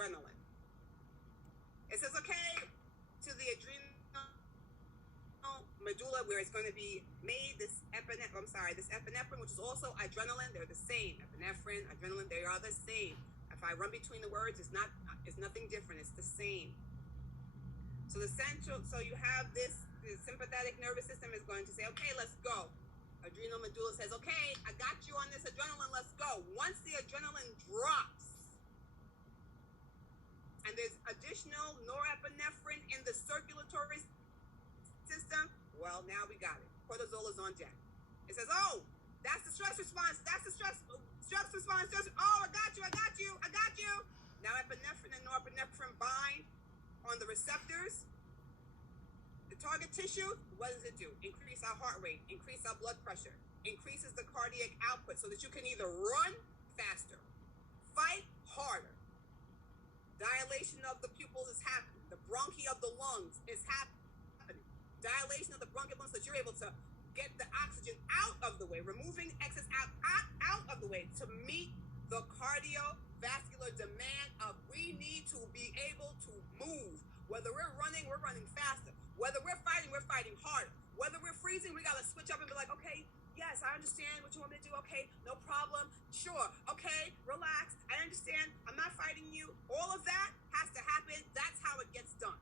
adrenaline. It says, okay, to the adrenal medulla, where it's going to be made, this epinephrine, which is also adrenaline. They're the same. Epinephrine, adrenaline, they are the same. If I run between the words, it's nothing different. It's the same. So so you have the sympathetic nervous system is going to say, okay, let's go. Adrenal medulla says, okay, I got you on this adrenaline, let's go. Once the adrenaline drops, and there's additional norepinephrine in the circulatory system, well, now we got it. Cortisol is on deck. It says, oh, that's the stress response. That's the stress response. Oh, I got you. Now epinephrine and norepinephrine bind on the receptors. The target tissue, what does it do? Increase our heart rate, increase our blood pressure, increases the cardiac output so that you can either run faster, fight harder. Dilation of the pupils is happening. The bronchi of the lungs is happening. Dilation of the bronchial lungs so that you're able to get the oxygen out of the way, removing excess out of the way to meet the cardiovascular demand of we need to be able to move. Whether we're running faster. Whether we're fighting harder. Whether we're freezing, we gotta switch up and be like, okay, yes, I understand what you want me to do. Okay, no problem. Sure. Okay, relax. I understand. I'm not fighting you. All of that has to happen. That's how it gets done.